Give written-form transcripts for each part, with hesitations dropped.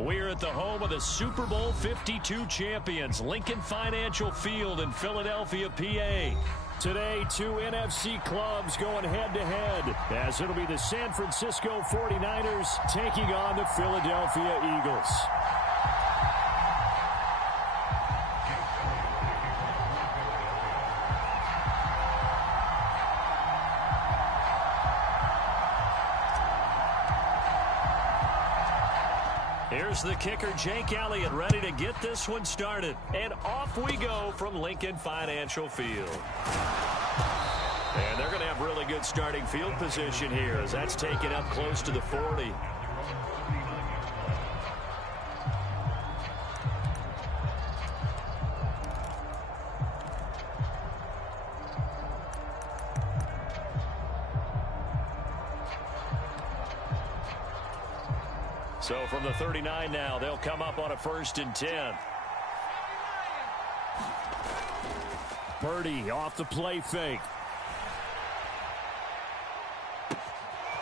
We're at the home of the Super Bowl 52 champions, Lincoln Financial Field in Philadelphia, PA. Today, two NFC clubs going head-to-head, as it'll be the San Francisco 49ers taking on the Philadelphia Eagles. Here's the kicker, Jake Elliott, ready to get this one started. And off we go from Lincoln Financial Field. And they're going to have really good starting field position here, as that's taken up close to the 40. So from the 39 now, they'll come up on a 1st and 10. Purdy off the play fake.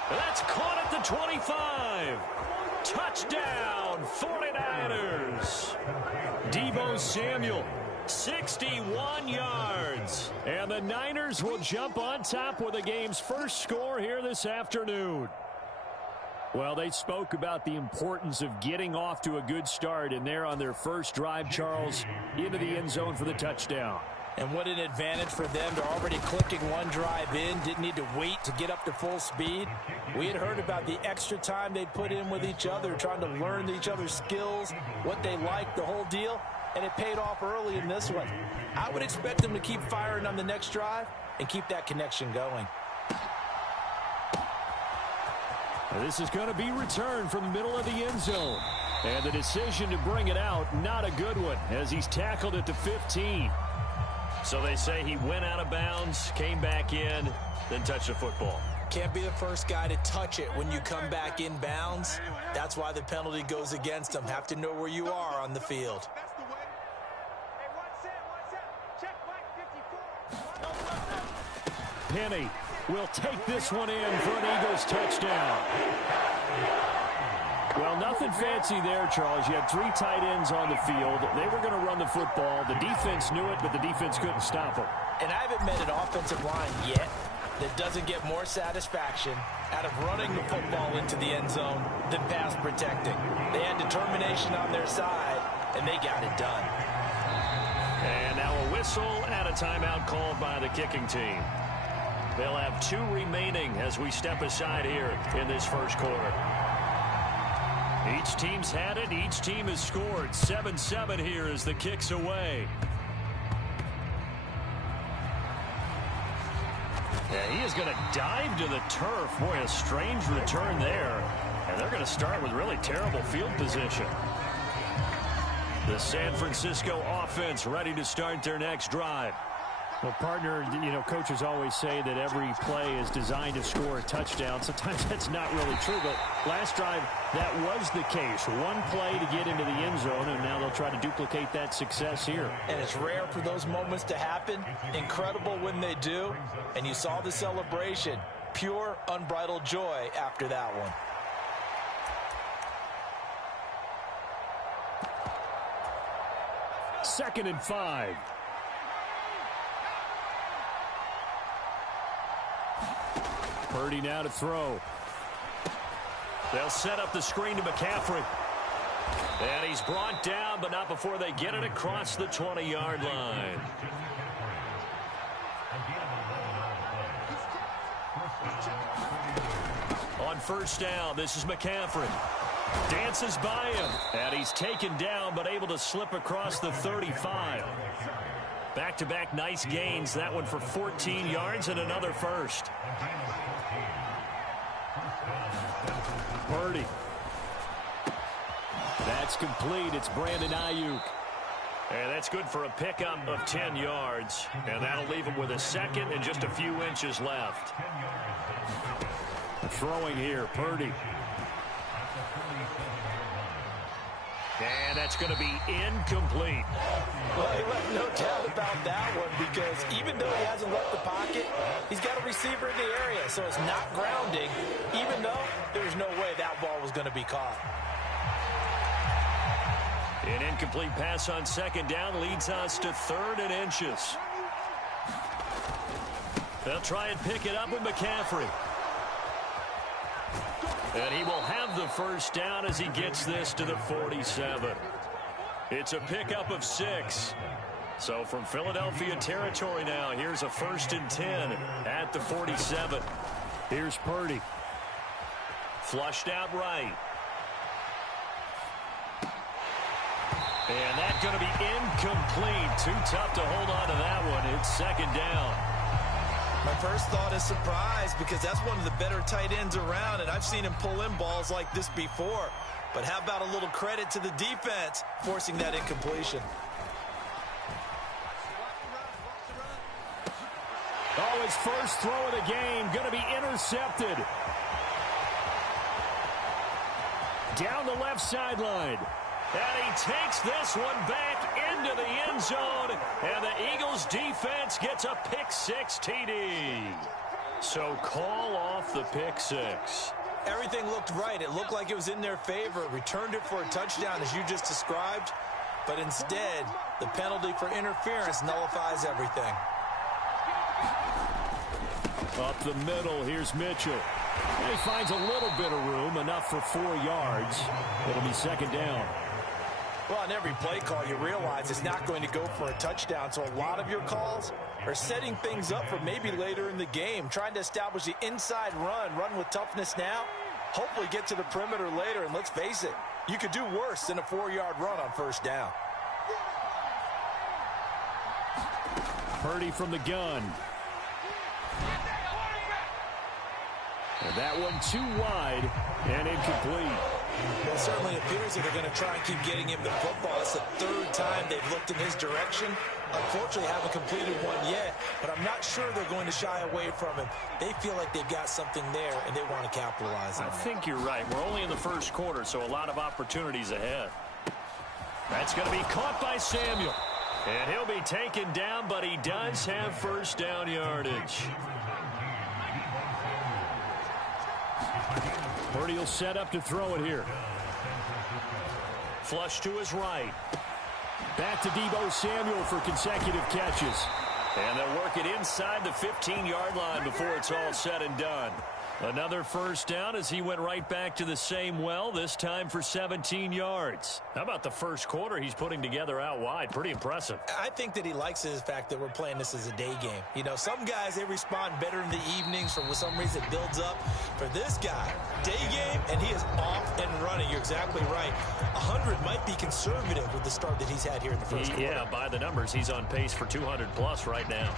That's caught at the 25. Touchdown, 49ers. Deebo Samuel, 61 yards. And the Niners will jump on top with the game's first score here this afternoon. Well, they spoke about the importance of getting off to a good start, and they're on their first drive, Charles, into the end zone for the touchdown. And what an advantage for them. They're already clicking one drive in, didn't need to wait to get up to full speed. We had heard about the extra time they'd put in with each other, trying to learn each other's skills, what they liked, the whole deal, and it paid off early in this one. I would expect them to keep firing on the next drive and keep that connection going. This is going to be returned from the middle of the end zone. And the decision to bring it out, not a good one, as he's tackled at the 15. So they say he went out of bounds, came back in, then touched the football. Can't be the first guy to touch it when you come back in bounds. That's why the penalty goes against him. Have to know where you are on the field. Penny will take this one in for an Eagles touchdown. Well, nothing fancy there, Charles. You had 3 tight ends on the field. They were going to run the football. The defense knew it, but the defense couldn't stop them. And I haven't met an offensive line yet that doesn't get more satisfaction out of running the football into the end zone than pass protecting. They had determination on their side, and they got it done. And now a whistle and a timeout called by the kicking team. They'll have 2 remaining as we step aside here in this first quarter. Each team's had it. Each team has scored. 7-7 here as the kick's away. Yeah, he is going to dive to the turf. Boy, a strange return there. And they're going to start with really terrible field position. The San Francisco offense ready to start their next drive. Well, partner, you know, coaches always say that every play is designed to score a touchdown. Sometimes that's not really true, but last drive, that was the case. One play to get into the end zone, and now they'll try to duplicate that success here. And it's rare for those moments to happen. Incredible when they do. And you saw the celebration. Pure, unbridled joy after that one. Second and 5. Purdy now to throw. They'll set up the screen to McCaffrey. And he's brought down, but not before they get it across the 20-yard line. On first down, this is McCaffrey. Dances by him. And he's taken down, but able to slip across the 35. Back-to-back nice gains. That one for 14 yards and another first. Purdy. That's complete. It's Brandon Ayuk. And that's good for a pickup of 10 yards. And that'll leave him with a second and just a few inches left. Throwing here, Purdy. And that's going to be incomplete. Well, he left no doubt about that one, because even though he hasn't left the pocket, he's got a receiver in the area, so it's not grounding, even though there's no way that ball was going to be caught. An incomplete pass on second down leads us to 3rd and inches. They'll try and pick it up with McCaffrey. And he will have the first down as he gets this to the 47. It's a pickup of 6. So from Philadelphia territory now, here's a 1st and 10 at the 47. Here's Purdy. Flushed out right. And that's going to be incomplete. Too tough to hold on to that one. It's 2nd down. My first thought is surprise, because that's one of the better tight ends around, and I've seen him pull in balls like this before. But how about a little credit to the defense forcing that incompletion? Oh, his first throw of the game going to be intercepted. Down the left sideline. And he takes this one back into the end zone. And the Eagles defense gets a pick-6 TD. So call off the pick-6. Everything looked right. It looked like it was in their favor. Returned it for a touchdown, as you just described. But instead, the penalty for interference nullifies everything. Up the middle, here's Mitchell. And he finds a little bit of room, enough for 4 yards. It'll be 2nd down. Well, on every play call, you realize it's not going to go for a touchdown. So a lot of your calls are setting things up for maybe later in the game, trying to establish the inside run with toughness now, hopefully get to the perimeter later. And let's face it, you could do worse than a 4-yard run on 1st down. Purdy from the gun. And that one too wide and incomplete. Well, it certainly appears that they're going to try and keep getting him the football. It's the 3rd time they've looked in his direction. Unfortunately, haven't completed one yet, but I'm not sure they're going to shy away from him. They feel like they've got something there, and they want to capitalize on it. I think you're right. We're only in the 1st quarter, so a lot of opportunities ahead. That's going to be caught by Samuel. And he'll be taken down, but he does have 1st down yardage. Purdy will set up to throw it here. Flush to his right. Back to Deebo Samuel for consecutive catches. And they'll work it inside the 15-yard line before it's all said and done. Another 1st down as he went right back to the same well, this time for 17 yards. How about the 1st quarter he's putting together out wide? Pretty impressive. I think that he likes the fact that we're playing this as a day game. You know, some guys, they respond better in the evenings. For some reason, it builds up. For this guy, day game, and he is off and running. You're exactly right. 100 might be conservative with the start that he's had here in the 1st quarter. Yeah, by the numbers, he's on pace for 200+ right now.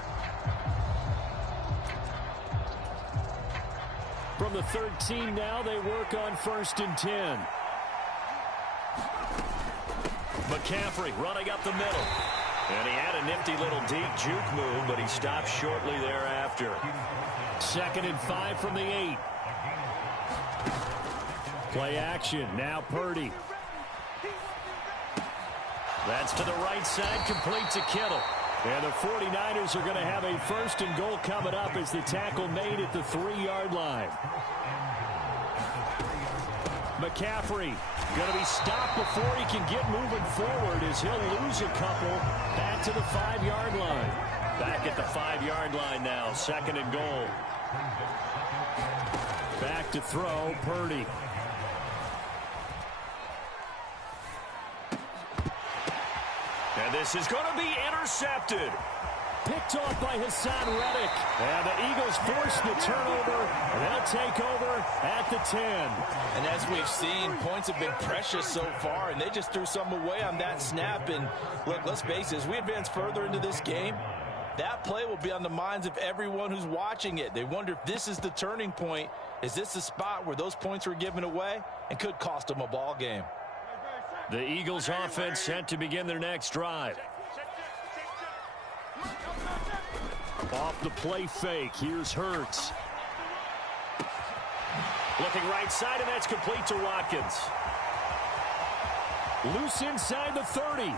From the 13 now, they work on 1st and 10. McCaffrey running up the middle. And he had a nifty little deep juke move, but he stopped shortly thereafter. 2nd and 5 from the 8. Play action. Now Purdy. That's to the right side, complete to Kittle. And the 49ers are going to have a 1st and goal coming up as the tackle made at the 3-yard line. McCaffrey going to be stopped before he can get moving forward as he'll lose a couple back to the 5-yard line. Back at the 5-yard line now, 2nd and goal. Back to throw, Purdy. And this is going to be intercepted. Picked off by Hassan Reddick. And the Eagles force the turnover. And they'll take over at the 10. And as we've seen, points have been precious so far, and they just threw some away on that snap. And look, let's face it, as we advance further into this game, that play will be on the minds of everyone who's watching it. They wonder if this is the turning point. Is this the spot where those points were given away and could cost them a ball game? The Eagles offense set to begin their next drive. Off the play fake, here's Hurts. Looking right side, and that's complete to Watkins. Loose inside the 30.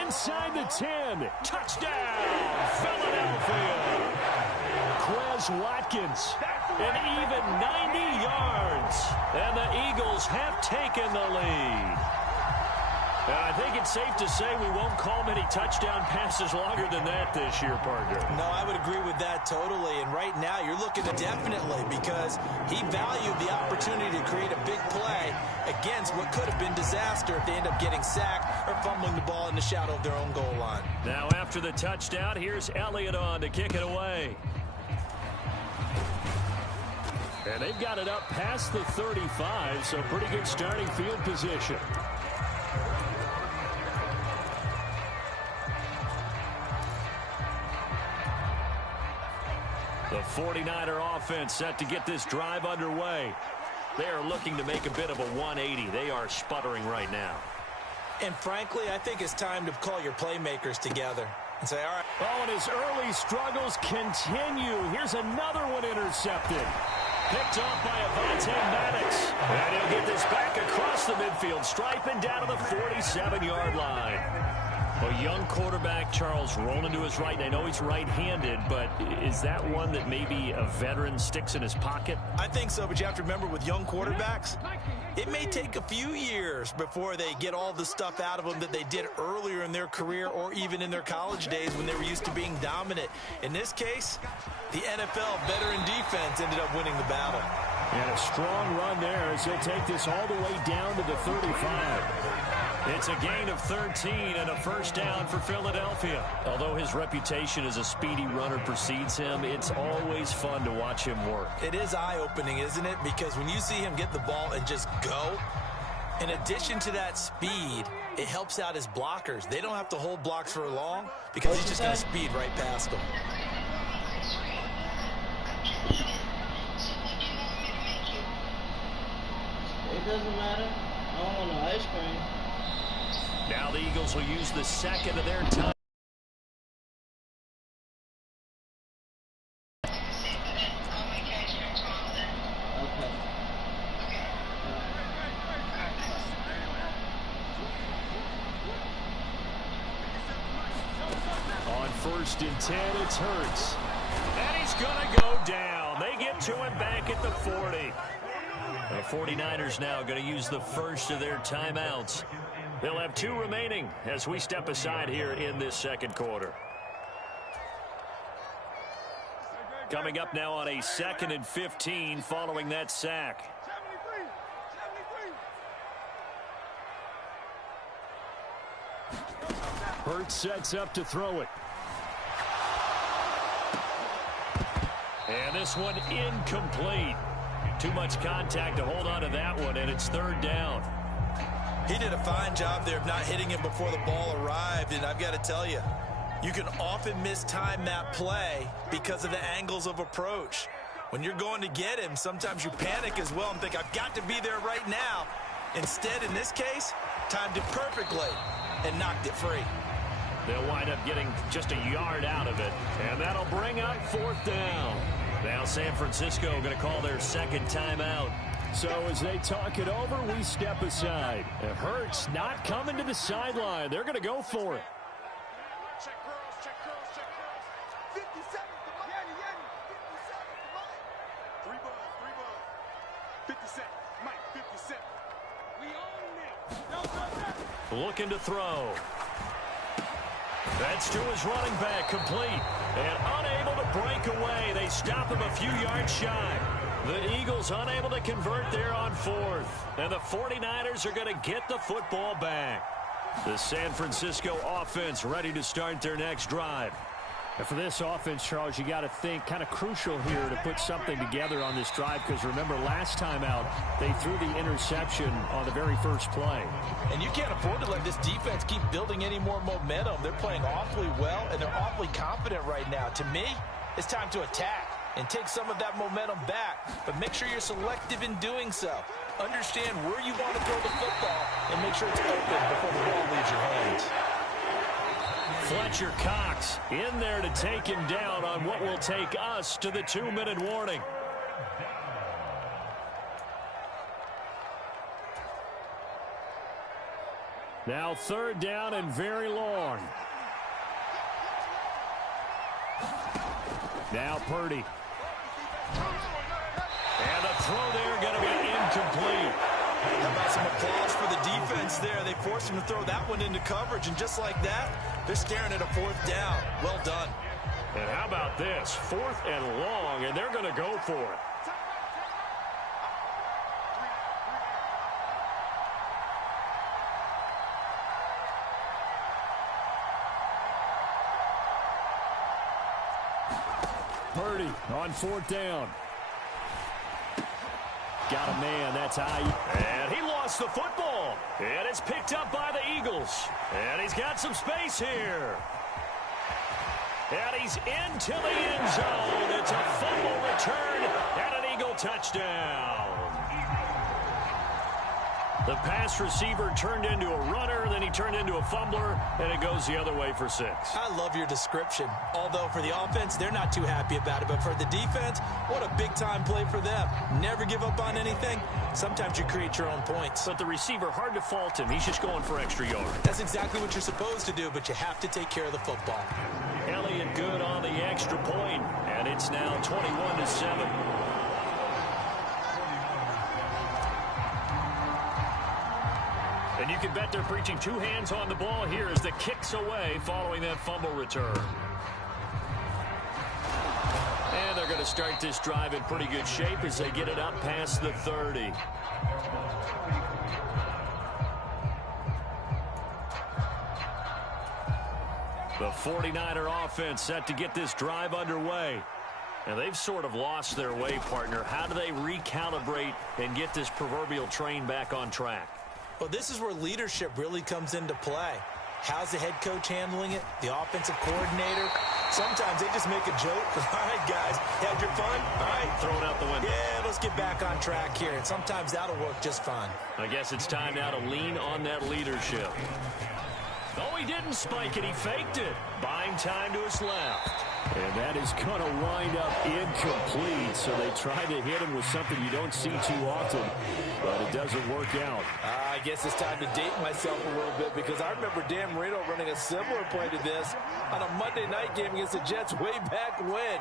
Inside the 10. Touchdown, Philadelphia. Quez Watkins. An even 90 yards. And the Eagles have taken the lead. And I think it's safe to say we won't call many touchdown passes longer than that this year, partner. No, I would agree with that totally. And right now, you're looking at definitely, because he valued the opportunity to create a big play against what could have been disaster if they end up getting sacked or fumbling the ball in the shadow of their own goal line. Now after the touchdown, here's Elliott on to kick it away. And they've got it up past the 35, so pretty good starting field position. The 49er offense set to get this drive underway. They are looking to make a bit of a 180. They are sputtering right now. And frankly, I think it's time to call your playmakers together and say, all right. Oh, and his early struggles continue. Here's another one intercepted. Picked off by Avonte Maddox. And he'll get this back across the midfield stripe and down to the 47-yard line. A young quarterback, Charles, rolling to his right. And I know he's right-handed, but is that one that maybe a veteran sticks in his pocket? I think so, but you have to remember with young quarterbacks, it may take a few years before they get all the stuff out of them that they did earlier in their career or even in their college days when they were used to being dominant. In this case, the NFL veteran defense ended up winning the battle. And a strong run there as he'll take this all the way down to the 35. It's a gain of 13 and a first down for Philadelphia. Although his reputation as a speedy runner precedes him, it's always fun to watch him work. It is eye-opening, isn't it? Because when you see him get the ball and just go, in addition to that speed, it helps out his blockers. They don't have to hold blocks for long because he's just going to speed right past them. It doesn't matter. I don't want no ice cream. Now the Eagles will use the second of their time. On 1st and 10, it's Hurts. And he's going to go down. They get to him back at the 40. The 49ers now going to use the first of their timeouts. They'll have 2 remaining as we step aside here in this second quarter. Coming up now on a 2nd and 15 following that sack. Hurts sets up to throw it. And this one incomplete. Too much contact to hold on to that one, and it's 3rd down. He did a fine job there of not hitting him before the ball arrived, and I've got to tell you, you can often mistime that play because of the angles of approach. When you're going to get him, sometimes you panic as well and think, I've got to be there right now. Instead, in this case, timed it perfectly and knocked it free. They'll wind up getting just a yard out of it, and that'll bring up 4th down. Now San Francisco going to call their 2nd timeout. So as they talk it over, we step aside. It hurts not coming to the sideline. They're going to go for it. Check girls, check girls, check girls. 57, Yanni, 57, 3 buzz, 57, Mike, 57. We own it. Looking to throw. That's to his running back, complete. And unable to break away. They stop him a few yards shy. The Eagles unable to convert there on 4th. And the 49ers are going to get the football back. The San Francisco offense ready to start their next drive. And for this offense, Charles, you got to think kind of crucial here to put something together on this drive, because remember last time out they threw the interception on the very first play. And you can't afford to let this defense keep building any more momentum. They're playing awfully well, and they're awfully confident right now. To me, it's time to attack and take some of that momentum back, but make sure you're selective in doing so. Understand where you want to throw the football and make sure it's open before the ball leaves your hands. Fletcher Cox in there to take him down on what will take us to the 2-minute warning. Now 3rd down and very long. Now Purdy. And the throw there going to be incomplete. How about Some applause for the defense there. They forced him to throw that one into coverage, and just like that, they're staring at a 4th down. Well done. And how about this? 4th and long, and they're going to go for it. Purdy on 4th down. Got a man, that's how. And he lost the football. And it's picked up by the Eagles. And he's got some space here. And he's into the end zone. It's a fumble return and an Eagle touchdown. The pass receiver turned into a runner, then he turned into a fumbler, and it goes the other way for 6. I love your description. Although for the offense, they're not too happy about it. But for the defense, what a big-time play for them. Never give up on anything. Sometimes you create your own points. But the receiver, hard to fault him. He's just going for extra yards. That's exactly what you're supposed to do, but you have to take care of the football. Elliott good on the extra point, and it's now 21-7. And you can bet they're preaching 2 hands on the ball here as the kick's away following that fumble return. And they're going to start this drive in pretty good shape as they get it up past the 30. The 49er offense set to get this drive underway. And they've sort of lost their way, partner. How do they recalibrate and get this proverbial train back on track? Well, this is where leadership really comes into play. How's the head coach handling it? The offensive coordinator? Sometimes they just make a joke. All right, guys, had your fun? All right. Throw it out the window. Yeah, let's get back on track here. And sometimes that'll work just fine. I guess it's time now to lean on that leadership. Oh, he didn't spike it. He faked it. Buying time to his left. And that is going to wind up incomplete. So they try to hit him with something you don't see too often, but it doesn't work out. I guess it's time to date myself a little bit because I remember Dan Marino running a similar play to this on a Monday night game against the Jets way back when.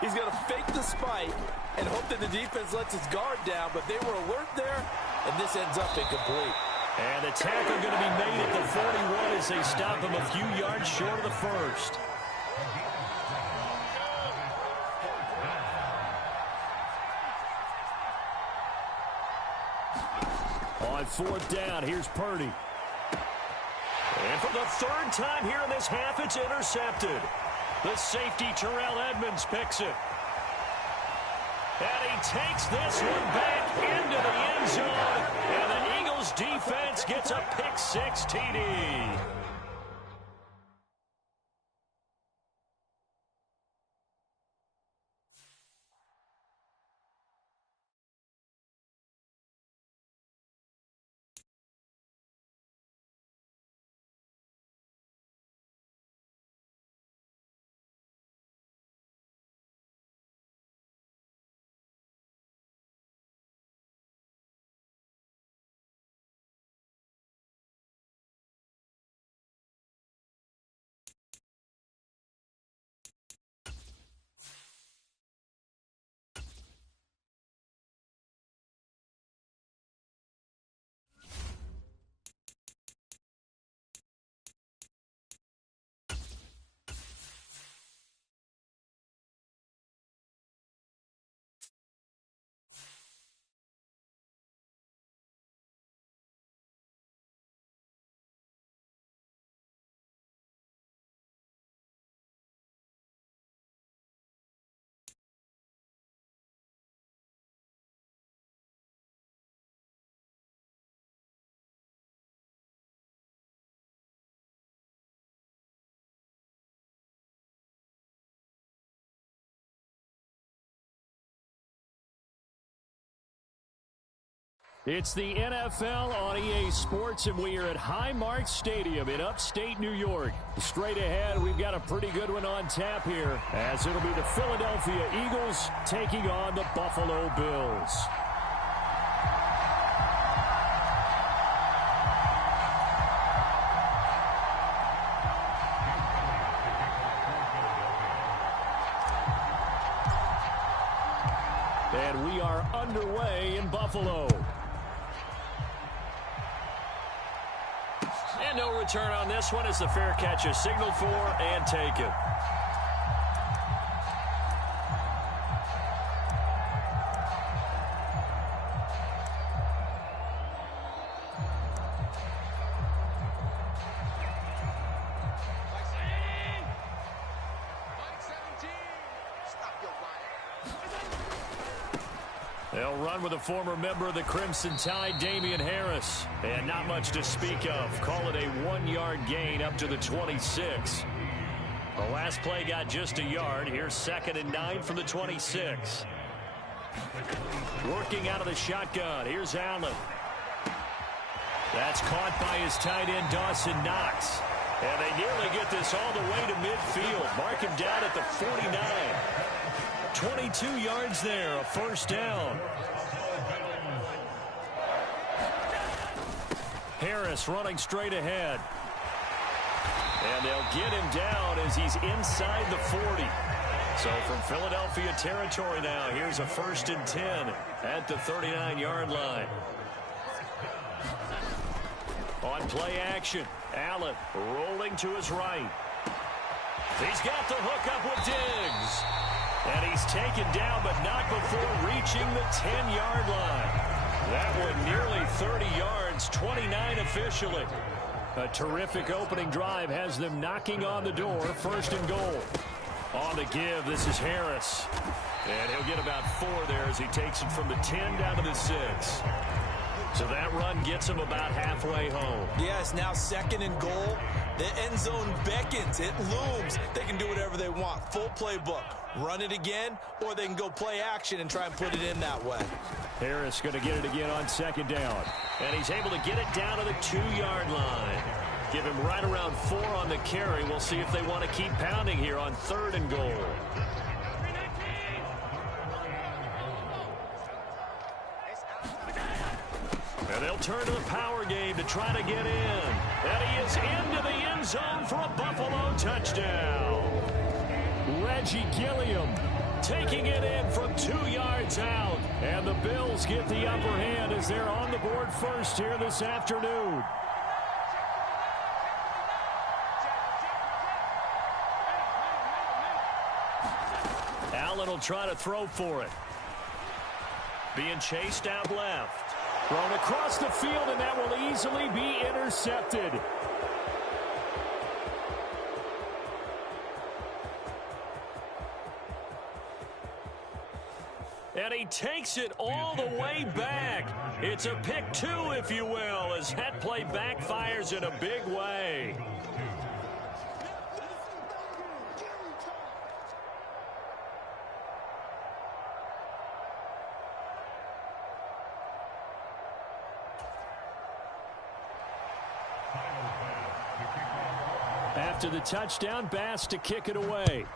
He's going to fake the spike and hope that the defense lets his guard down, but they were alert there, and this ends up incomplete. And the tackle going to be made at the 41 as they stop him a few yards short of the first. On 4th down, here's Purdy. And for the 3rd time here in this half, it's intercepted. The safety, Terrell Edmonds, picks it. And he takes this one back into the end zone. And the Eagles defense gets a pick-6 TD. It's the NFL on EA Sports, and we are at Highmark Stadium in upstate New York. Straight ahead, we've got a pretty good one on tap here, as it'll be the Philadelphia Eagles taking on the Buffalo Bills. And we are underway in Buffalo. return on this one is the fair catch is signaled for and taken. They'll run with a former member of the Crimson Tide, Damian Harris. And not much to speak of. Call it a 1-yard gain up to the 26. The last play got just a yard. Here's 2nd and 9 from the 26. Working out of the shotgun. Here's Allen. That's caught by his tight end, Dawson Knox. And they nearly get this all the way to midfield. Mark him down at the 49. 22 yards there, a first down. Harris running straight ahead. And they'll get him down as he's inside the 40. So from Philadelphia territory now, here's a 1st and 10 at the 39-yard line. On play action, Allen rolling to his right. He's got the hook up with Diggs. And he's taken down, but not before reaching the 10-yard line. That one nearly 30 yards, 29 officially. A terrific opening drive has them knocking on the door, 1st and goal. On the give, this is Harris. And he'll get about 4 there as he takes it from the 10 down to the 6. So that run gets him about halfway home. Yes, now 2nd and goal. The end zone beckons. It looms. They can do whatever they want. Full playbook. Run it again, or they can go play action and try and put it in that way. Harris going to get it again on 2nd down. And he's able to get it down to the 2-yard line. Give him right around 4 on the carry. We'll see if they want to keep pounding here on 3rd and goal. And they'll turn to the power game to try to get in. And he is into the end zone for a Buffalo touchdown. Reggie Gilliam taking it in from 2 yards out. And the Bills get the upper hand as they're on the board first here this afternoon. Allen will try to throw for it. Being chased out left. Thrown across the field, and that will easily be intercepted. And he takes it all the way back. It's a pick 2, if you will, as that play backfires in a big way. After the touchdown, Bass to kick it away.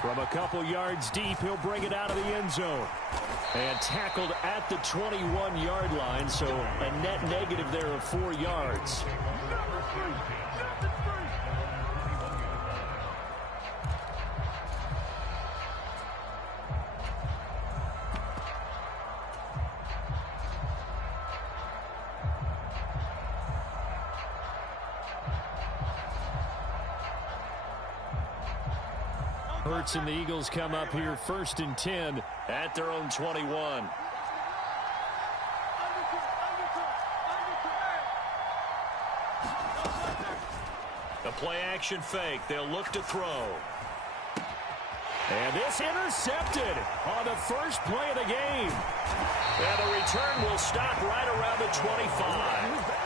From a couple yards deep, he'll bring it out of the end zone. And tackled at the 21-yard line, so a net negative there of 4 yards. Hurts and the Eagles come up here 1st and 10 at their own 21. The play action fake. They'll look to throw. And this intercepted on the first play of the game. And the return will stop right around the 25.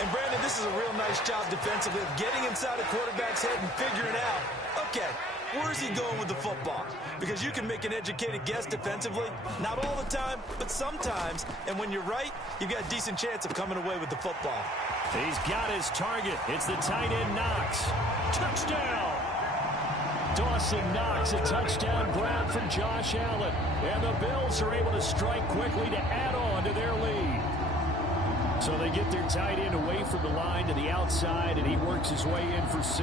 And Brandon, this is a real nice job defensively of getting inside a quarterback's head and figuring out, okay, where's he going with the football? Because you can make an educated guess defensively, not all the time, but sometimes. And when you're right, you've got a decent chance of coming away with the football. He's got his target. It's the tight end Knox. Touchdown! Dawson Knox, a touchdown grab from Josh Allen. And the Bills are able to strike quickly to add on to their lead. So they get their tight end away from the line to the outside, and he works his way in for 6.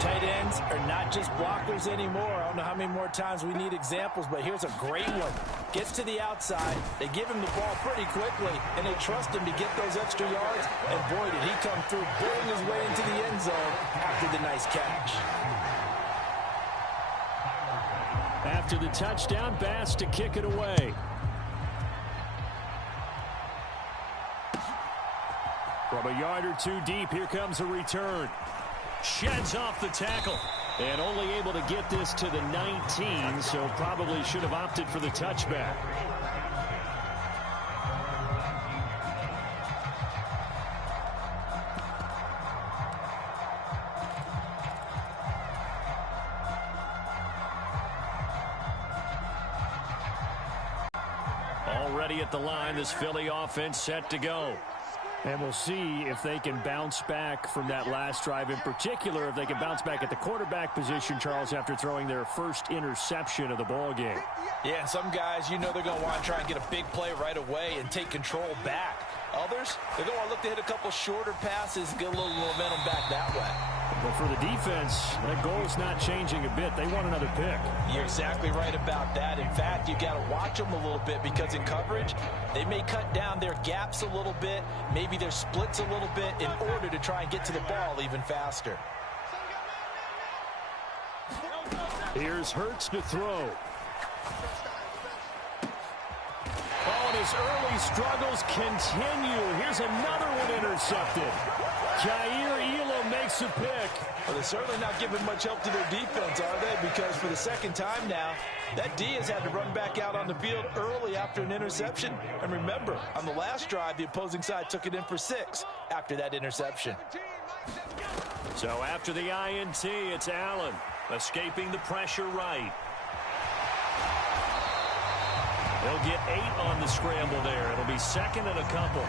Tight ends are not just blockers anymore. I don't know how many more times we need examples, but here's a great one. Gets to the outside, they give him the ball pretty quickly, and they trust him to get those extra yards, and boy, did he come through, barreling his way into the end zone after the nice catch. After the touchdown, Bass to kick it away. From a yard or two deep, here comes a return. Sheds off the tackle. And only able to get this to the 19, so probably should have opted for the touchback. Already at the line, this Philly offense set to go. And we'll see if they can bounce back from that last drive. In particular, if they can bounce back at the quarterback position, Charles, after throwing their first interception of the ball game. Yeah, some guys, you know they're going to want to try and get a big play right away and take control back. Others, they're going to want to look to hit a couple shorter passes, get a little momentum back that way. But for the defense, that goal's not changing a bit. They want another pick. You're exactly right about that. In fact, you got to watch them a little bit because in coverage, they may cut down their gaps a little bit, maybe their splits a little bit in order to try and get to the ball even faster. Here's Hurts to throw. Oh, and his early struggles continue. Here's another one intercepted. Jair Elam makes a pick. Well, they're certainly not giving much help to their defense, are they? Because for the second time now, that D has had to run back out on the field early after an interception. And remember, on the last drive, the opposing side took it in for 6 after that interception. So after the INT, it's Allen escaping the pressure right. He'll get 8 on the scramble there. It'll be second and a couple.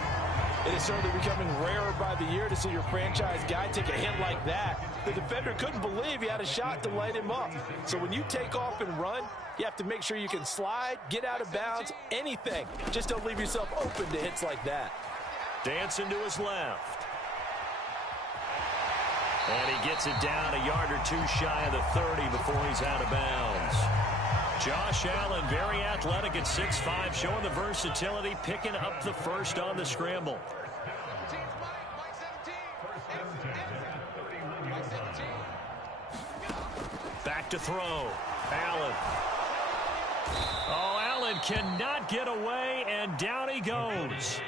It is certainly becoming rarer by the year to see your franchise guy take a hit like that. The defender couldn't believe he had a shot to light him up. So when you take off and run, you have to make sure you can slide, get out of bounds, anything. Just don't leave yourself open to hits like that. Dancing to his left. And he gets it down a yard or 2 shy of the 30 before he's out of bounds. Josh Allen, very athletic at 6'5", showing the versatility, picking up the first on the scramble. Back to throw. Allen. Oh, Allen cannot get away, and down he goes.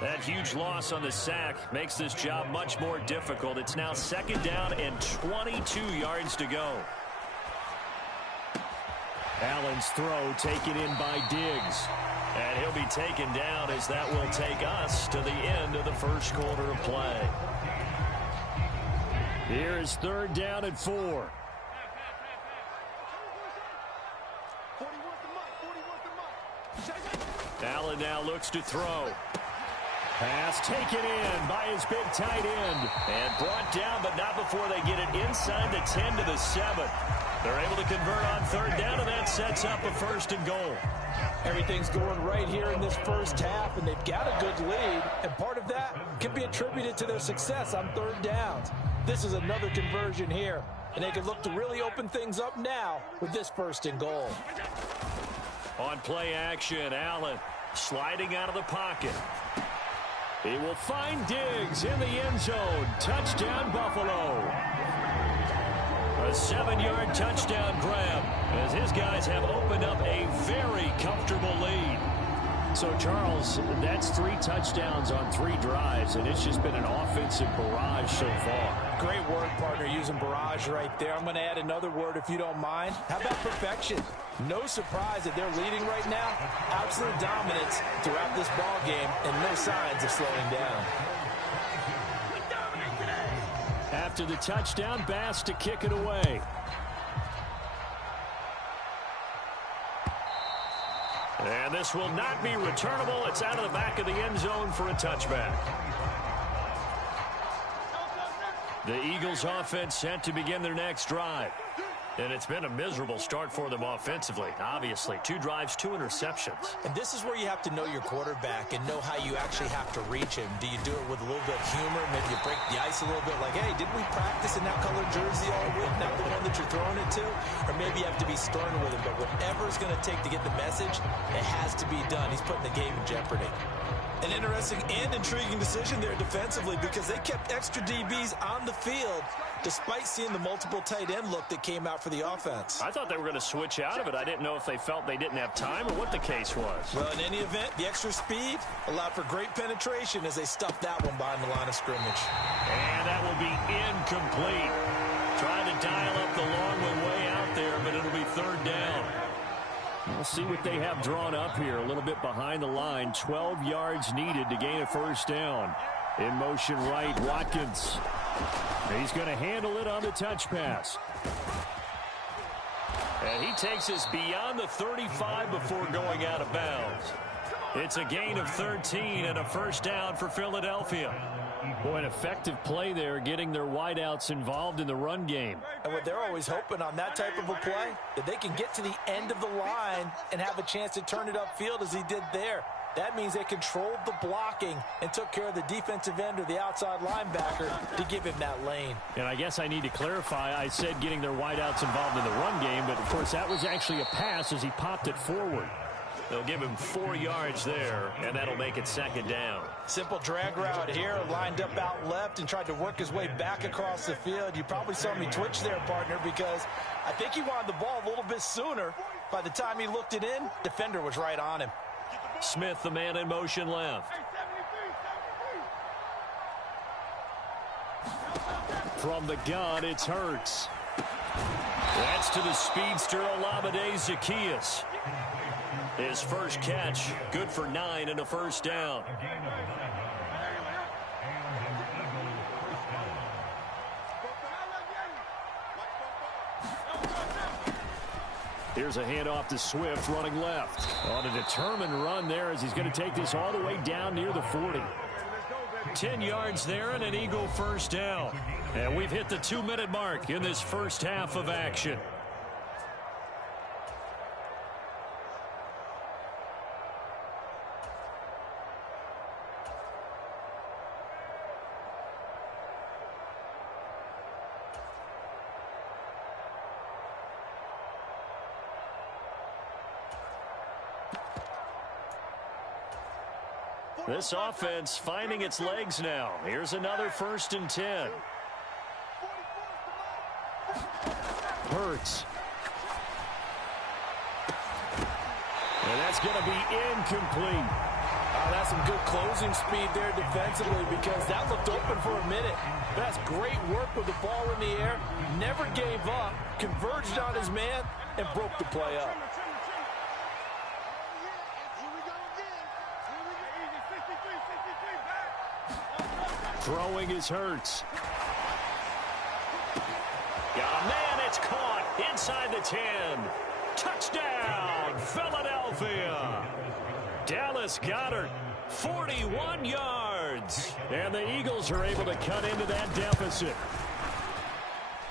That huge loss on the sack makes this job much more difficult. It's now second down and 22 yards to go. Allen's throw taken in by Diggs. And he'll be taken down as that will take us to the end of the first quarter of play. Here is third down and 4. Allen now looks to throw. Pass taken in by his big tight end. And brought down, but not before they get it inside the 10 to the 7. They're able to convert on third down, and that sets up a first and goal. Everything's going right here in this first half, and they've got a good lead. And part of that can be attributed to their success on third downs. This is another conversion here, and they can look to really open things up now with this first and goal. On play action, Allen sliding out of the pocket. He will find Diggs in the end zone. Touchdown, Buffalo. A 7-yard touchdown grab as his guys have opened up a very comfortable lead. So, Charles, that's 3 touchdowns on 3 drives, and it's just been an offensive barrage so far. Great work, partner, using barrage right there. I'm going to add another word if you don't mind. How about perfection? No surprise that they're leading right now. Absolute dominance throughout this ball game and no signs of slowing down. After the touchdown, Bass to kick it away. And this will not be returnable. It's out of the back of the end zone for a touchback. The Eagles offense set to begin their next drive. And it's been a miserable start for them offensively, obviously. 2 drives, 2 interceptions. And this is where you have to know your quarterback and know how you actually have to reach him. Do you do it with a little bit of humor? Maybe you break the ice a little bit, like, hey, didn't we practice in that colored jersey all week, not the one that you're throwing it to? Or maybe you have to be stern with him. But whatever it's going to take to get the message, it has to be done. He's putting the game in jeopardy. An interesting and intriguing decision there defensively because they kept extra DBs on the field despite seeing the multiple tight end look that came out for the offense. I thought they were going to switch out of it. I didn't know if they felt they didn't have time or what the case was. Well, in any event, the extra speed allowed for great penetration as they stuffed that one behind the line of scrimmage. And that will be incomplete. Trying to dial up the long one way out there, but it'll be 3rd down. We'll see what they have drawn up here. A little bit behind the line. 12 yards needed to gain a 1st down. In motion right, Watkins. He's going to handle it on the touch pass. And he takes us beyond the 35 before going out of bounds. It's a gain of 13 and a 1st down for Philadelphia. Boy, an effective play there, getting their wideouts involved in the run game. And what they're always hoping on that type of a play, that they can get to the end of the line and have a chance to turn it upfield as he did there. That means they controlled the blocking and took care of the defensive end or the outside linebacker to give him that lane. And I guess I need to clarify, I said getting their wideouts involved in the run game, but of course that was actually a pass as he popped it forward. They'll give him 4 yards there, and that'll make it 2nd down. Simple drag route here, lined up out left and tried to work his way back across the field. You probably saw me twitch there, partner, because I think he wanted the ball a little bit sooner. By the time he looked it in, defender was right on him. Smith, the man in motion left. From the gun, it's Hurts. That's to the speedster, Olamide Zaccheaus. His first catch, good for 9 and a 1st down. Here's a handoff to Swift running left. On a determined run there as he's going to take this all the way down near the 40. 10 yards there and an Eagle 1st down. And we've hit the 2-minute mark in this first half of action. This offense finding its legs now. Here's another 1st and 10. Hurts. And that's going to be incomplete. That's some good closing speed there defensively because that looked open for a minute. That's great work with the ball in the air. Never gave up, converged on his man, and broke the play up. Throwing is Hurts. Got a man, it's caught inside the 10. Touchdown, Philadelphia. Dallas Goedert, 41 yards. And the Eagles are able to cut into that deficit.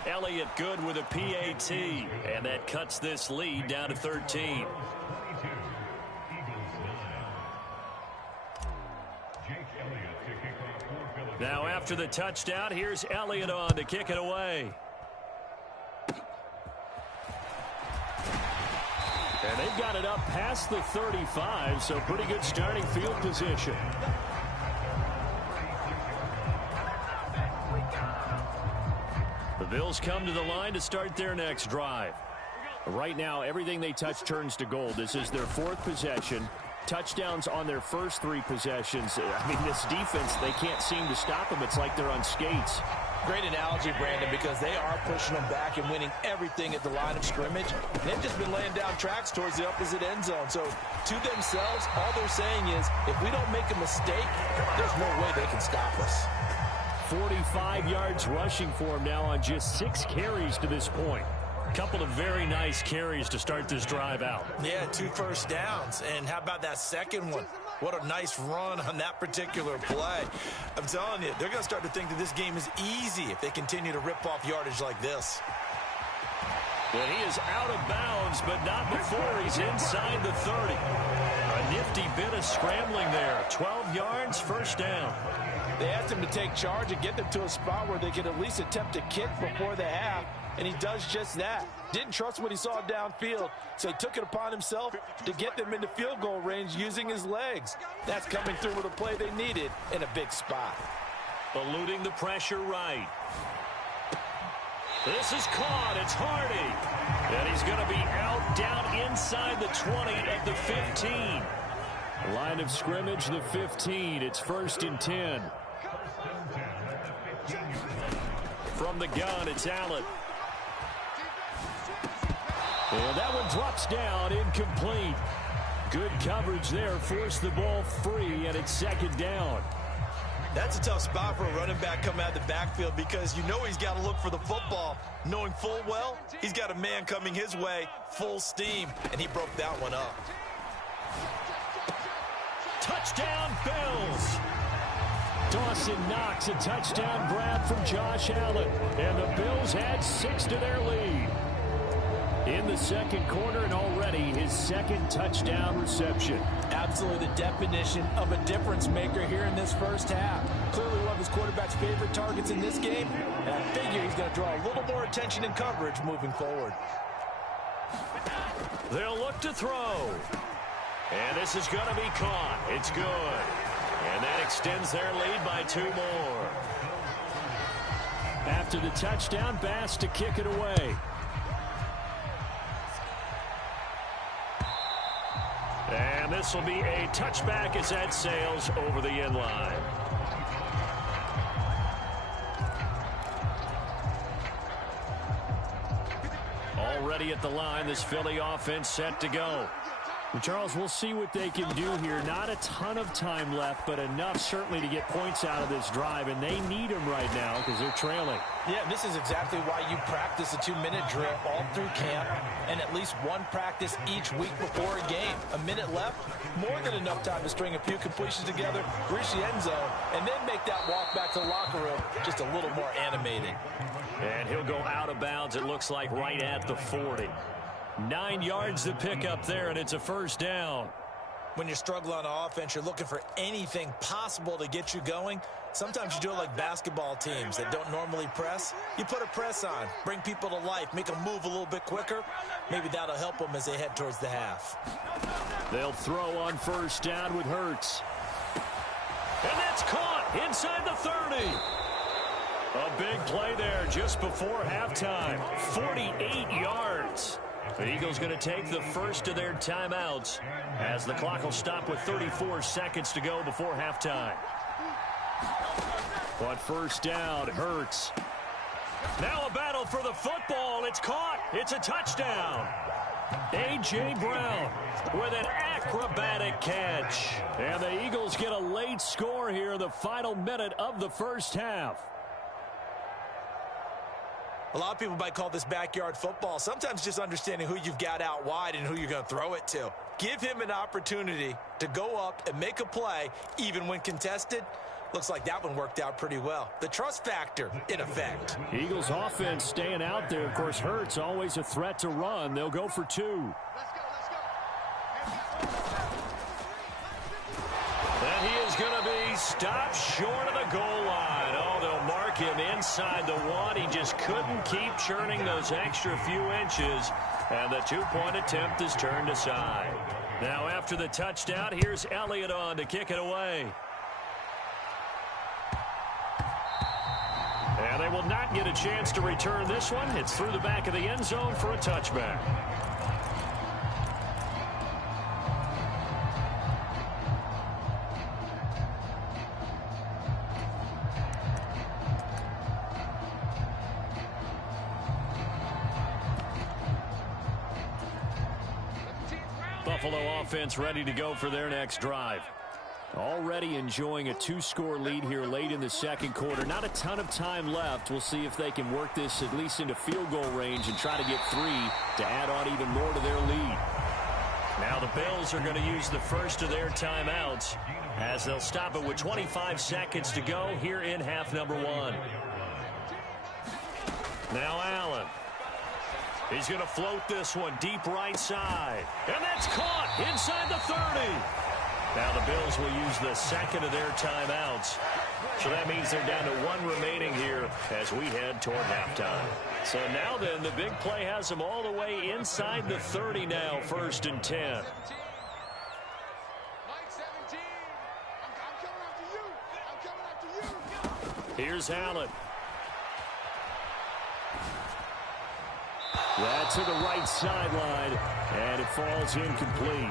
Elliott good with a PAT, and that cuts this lead down to 13. Now after the touchdown, here's Elliott on to kick it away. And they've got it up past the 35, so pretty good starting field position. The Bills come to the line to start their next drive. Right now, everything they touch turns to gold. This is their 4th possession. Touchdowns on their first 3 possessions. I mean, this defense, they can't seem to stop them. It's like they're on skates. Great analogy, Brandon, because they are pushing them back and winning everything at the line of scrimmage. And they've just been laying down tracks towards the opposite end zone. So to themselves, all they're saying is, if we don't make a mistake, there's no way they can stop us. 45 yards rushing for him now on just 6 carries to this point. Couple of very nice carries to start this drive out. Yeah, 2 first downs. And how about that second one? What a nice run on that particular play. I'm telling you, they're going to start to think that this game is easy if they continue to rip off yardage like this. And he is out of bounds, but not before he's inside the 30. A nifty bit of scrambling there. 12 yards, first down. They asked him to take charge and get them to a spot where they could at least attempt a kick before the half, and he does just that. Didn't trust what he saw downfield, so he took it upon himself to get them into field goal range using his legs. That's coming through with a play they needed in a big spot. Eluding the pressure right. This is caught. It's Hardy. And he's going to be out down inside the 20 at the 15. Line of scrimmage, the 15. It's 1st and 10. From the gun, it's Allen. And that one drops down, incomplete. Good coverage there, forced the ball free, and it's 2nd down. That's a tough spot for a running back coming out of the backfield because you know he's got to look for the football, knowing full well he's got a man coming his way, full steam, and he broke that one up. Touchdown, Bills. Dawson Knox, a touchdown grab from Josh Allen, and the Bills add 6 to their lead. In the 2nd quarter, and already his 2nd touchdown reception. Absolutely the definition of a difference maker here in this first half. Clearly one of his quarterback's favorite targets in this game, and I figure he's going to draw a little more attention and coverage moving forward. They'll look to throw. And this is going to be caught. It's good. And that extends their lead by 2 more. After the touchdown, Bass to kick it away. And this will be a touchback as that sails over the end line. Already at the line, this Philly offense set to go. Charles, we'll see what they can do here. Not a ton of time left, but enough certainly to get points out of this drive, and they need them right now because they're trailing. Yeah, this is exactly why you practice a 2-minute drill all through camp and at least one practice each week before a game. A minute left, more than enough time to string a few completions together, reach the end zone, and then make that walk back to the locker room just a little more animated. And he'll go out of bounds, it looks like, right at the 40. 9 yards to pick up there, and it's a first down. When you're struggling on offense, you're looking for anything possible to get you going. Sometimes you do it like basketball teams that don't normally press. You put a press on, bring people to life, make them move a little bit quicker. Maybe that'll help them as they head towards the half. They'll throw on first down with Hurts. And that's caught inside the 30. A big play there just before halftime. 48 yards. The Eagles going to take the first of their timeouts as the clock will stop with 34 seconds to go before halftime. But first down, Hurts. Now a battle for the football. It's caught. It's a touchdown. A.J. Brown with an acrobatic catch. And the Eagles get a late score here in the final minute of the first half. A lot of people might call this backyard football. Sometimes just understanding who you've got out wide and who you're going to throw it to. Give him an opportunity to go up and make a play, even when contested. Looks like that one worked out pretty well. The trust factor, in effect. Eagles offense staying out there. Of course, Hurts always a threat to run. They'll go for 2. And he is going to be stopped short of the goal line. Oh, they'll mark him inside the 1. He just couldn't keep churning those extra few inches. And the 2-point attempt is turned aside. Now after the touchdown, here's Elliott on to kick it away. And they will not get a chance to return this one. It's through the back of the end zone for a touchback. Buffalo offense ready to go for their next drive. Already enjoying a 2-score lead here late in the second quarter. Not a ton of time left. We'll see if they can work this at least into field goal range and try to get 3 to add on even more to their lead. Now the Bills are going to use the first of their timeouts as they'll stop it with 25 seconds to go here in half number 1. Now Allen. He's going to float this one deep right side. And that's caught inside the 30. Now the Bills will use the second of their timeouts. So that means they're down to one remaining here as we head toward halftime. So now then, the big play has them all the way inside the 30 now, 1st and 10. Here's Allen. That's to the right sideline, and it falls incomplete.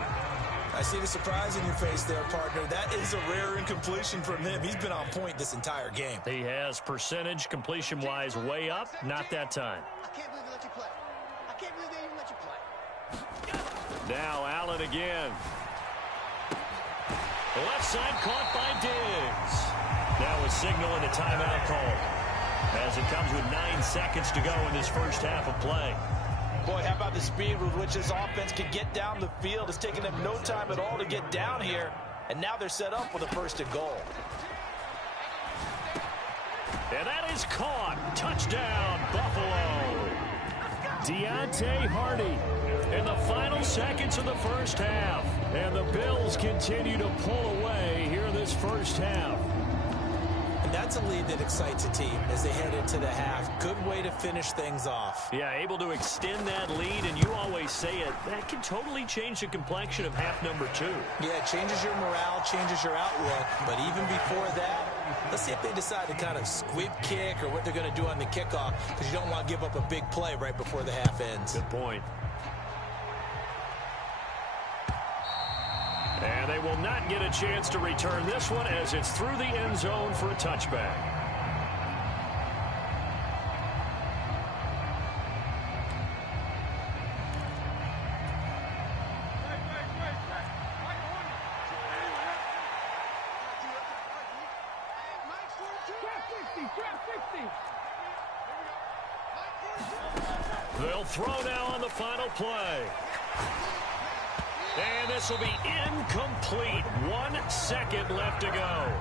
I see the surprise in your face there, partner. That is a rare incompletion from him. He's been on point this entire game. He has percentage completion-wise way up. Not that time. I can't believe they let you play. I can't believe they even let you play. Now Allen again. The left side caught by Diggs. Now a signal and a timeout call as it comes with 9 seconds to go in this first half of play. Boy, how about the speed with which this offense can get down the field? It's taken them no time at all to get down here, and now they're set up with a 1st and goal. And that is caught. Touchdown, Buffalo. Deontay Hardy in the final seconds of the first half. And the Bills continue to pull away here in this first half. And that's a lead that excites a team as they head into the half. Good way to finish things off. Yeah, able to extend that lead, and you always say it, that can totally change the complexion of half number 2. Yeah, it changes your morale, changes your outlook. But even before that, let's see if they decide to kind of squib kick or what they're going to do on the kickoff, because you don't want to give up a big play right before the half ends. Good point. And they will not get a chance to return this one as it's through the end zone for a touchback. They'll throw now on the final play. And this will be incomplete. 1 second left to go.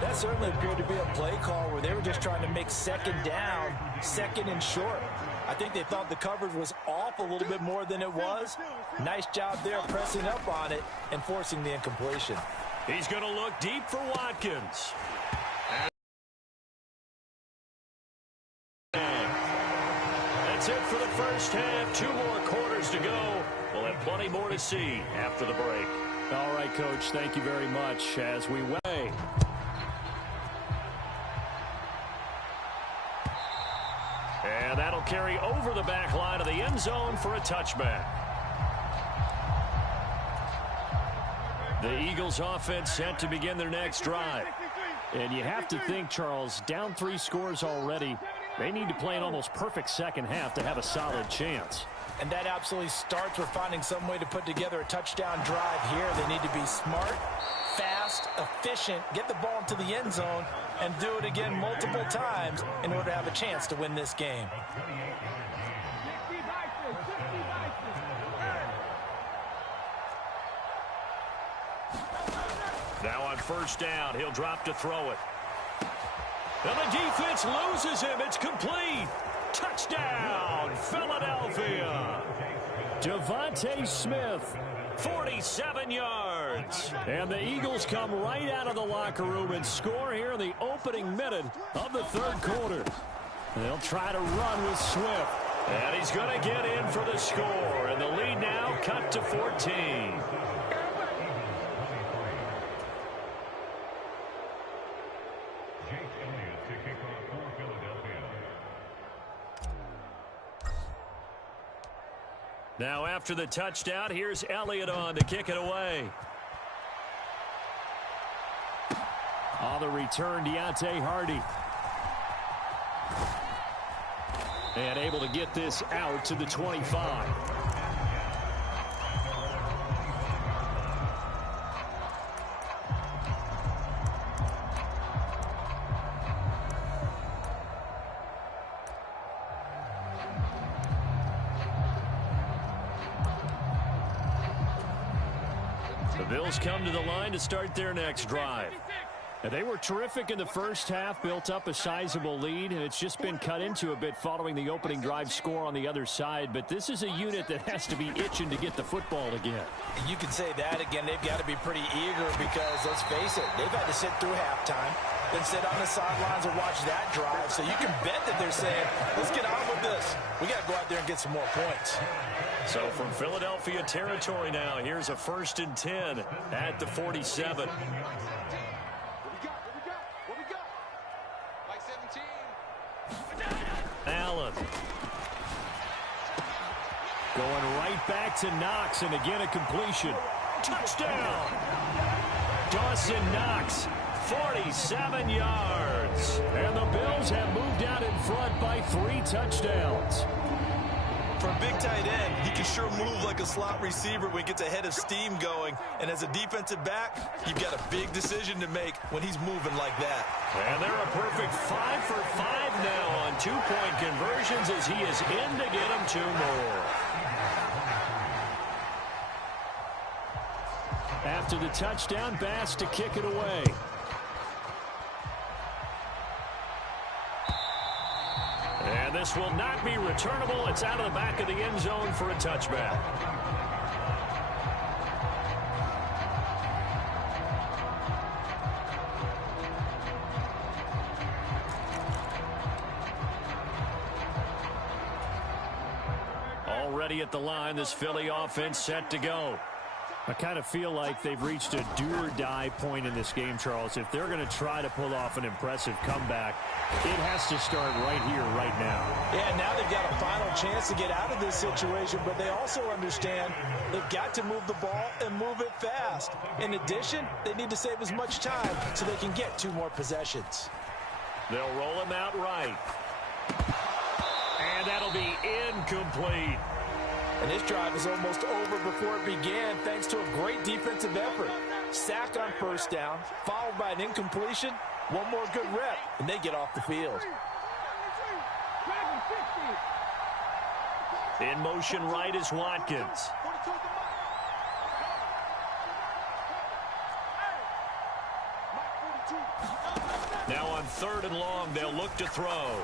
That certainly appeared to be a play call where they were just trying to make second down, second and short. I think they thought the coverage was off a little bit more than it was. Nice job there pressing up on it and forcing the incompletion. He's going to look deep for Watkins. That's it for the first half. 2 more quarters to go. We'll have plenty more to see after the break. All right, Coach, thank you very much as we weigh. And that'll carry over the back line of the end zone for a touchback. The Eagles offense set to begin their next drive. And you have to think, Charles, down 3 scores already. They need to play an almost perfect second half to have a solid chance. And that absolutely starts with finding some way to put together a touchdown drive here. They need to be smart, fast, efficient, get the ball into the end zone, and do it again multiple times in order to have a chance to win this game. Now on first down, he'll drop to throw it. And the defense loses him. It's complete. Touchdown, Philadelphia. Devontae Smith, 47 yards. And the Eagles come right out of the locker room and score here in the opening minute of the 3rd quarter. They'll try to run with Swift. And he's going to get in for the score. And the lead now cut to 14. Now after the touchdown, here's Elliott on to kick it away. On the return, Deontay Hardy. And able to get this out to the 25. The Bills come to the line to start their next drive. And they were terrific in the first half, built up a sizable lead, and it's just been cut into a bit following the opening drive score on the other side. But this is a unit that has to be itching to get the football again. You can say that again. They've got to be pretty eager because, let's face it, they've had to sit through halftime, then sit on the sidelines and watch that drive. So you can bet that they're saying, let's get on with this. We got to go out there and get some more points. So from Philadelphia territory now, here's a 1st and 10 at the 47. Allen. Going right back to Knox, and again a completion. Touchdown! Dawson Knox, 47 yards. And the Bills have moved out in front by 3 touchdowns. For a big tight end, he can sure move like a slot receiver when he gets a head of steam going. And as a defensive back, you've got a big decision to make when he's moving like that. And they're a perfect 5 for 5 now on 2-point conversions as he is in to get them 2 more. After the touchdown, Bass to kick it away. And this will not be returnable. It's out of the back of the end zone for a touchback. Already at the line, this Philly offense set to go. I kind of feel like they've reached a do-or-die point in this game, Charles. If they're going to try to pull off an impressive comeback, it has to start right here, right now. Yeah, now they've got a final chance to get out of this situation, but they also understand they've got to move the ball and move it fast. In addition, they need to save as much time so they can get 2 more possessions. They'll roll him out right. And that'll be incomplete. And this drive is almost over before it began thanks to a great defensive effort. Sack on 1st down, followed by an incompletion. 1 more good rep, and they get off the field. In motion right is Watkins. Now on 3rd and long, they'll look to throw.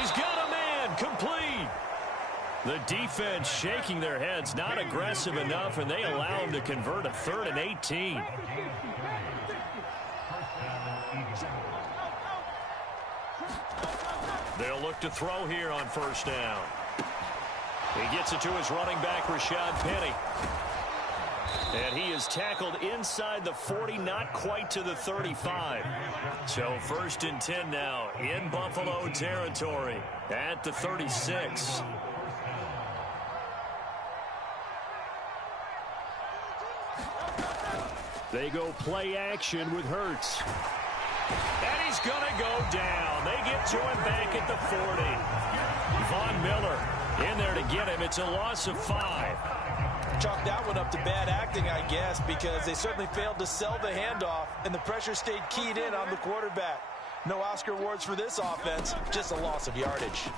He's got a man, complete. The defense shaking their heads, not aggressive enough, and they allow him to convert a 3rd and 18. They'll look to throw here on 1st down. He gets it to his running back, Rashad Penny. And he is tackled inside the 40, not quite to the 35. So 1st and 10 now in Buffalo territory at the 36. They go play action with Hurts. And he's going to go down. They get to him back at the 40. Von Miller in there to get him. It's a loss of 5. Chalk that one up to bad acting, I guess, because they certainly failed to sell the handoff, and the pressure stayed keyed in on the quarterback. No Oscar awards for this offense, just a loss of yardage.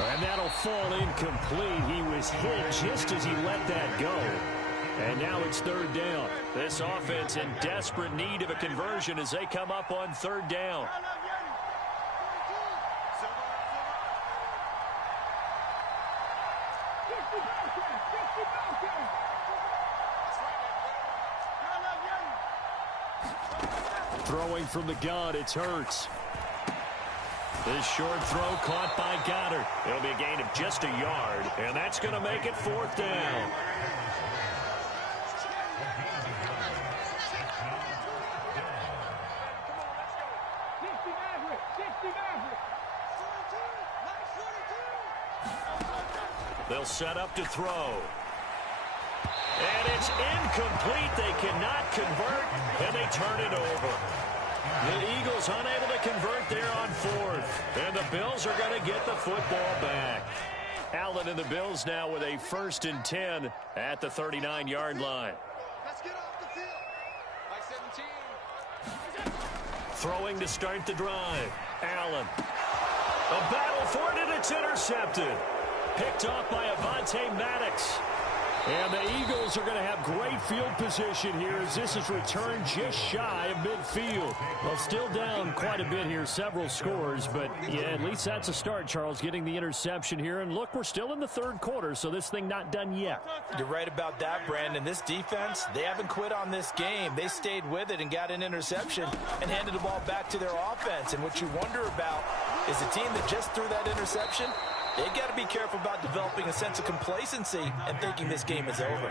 And that'll fall incomplete. He was hit just as he let that go. And now it's 3rd down. This offense in desperate need of a conversion as they come up on 3rd down. Throwing from the gun, it's Hurts. This short throw caught by Goddard. It'll be a gain of just a yard, and that's going to make it 4th down. They'll set up to throw. And it's incomplete. They cannot convert, and they turn it over. The Eagles unable to convert there on 4th. And the Bills are going to get the football back. Allen and the Bills now with a 1st and 10 at the 39-yard line. Let's get off the field. By 17. Throwing to start the drive. Allen. A battle for it, and it's intercepted. Picked off by Avonte Maddox. And the Eagles are going to have great field position here as this is returned just shy of midfield. Well, still down quite a bit here, several scores, but yeah, at least that's a start, Charles, getting the interception here. And look, we're still in the third quarter, so this thing not done yet. You're right about that, Brandon. This defense, they haven't quit on this game. They stayed with it and got an interception and handed the ball back to their offense. And what you wonder about is a team that just threw that interception, they got to be careful about developing a sense of complacency and thinking this game is over.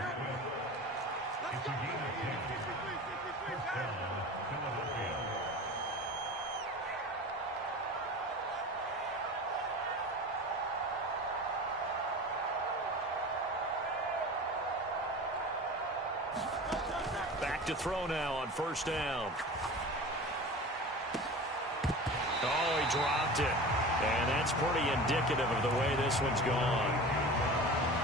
Back to throw now on first down. Oh, he dropped it. And that's pretty indicative of the way this one's gone.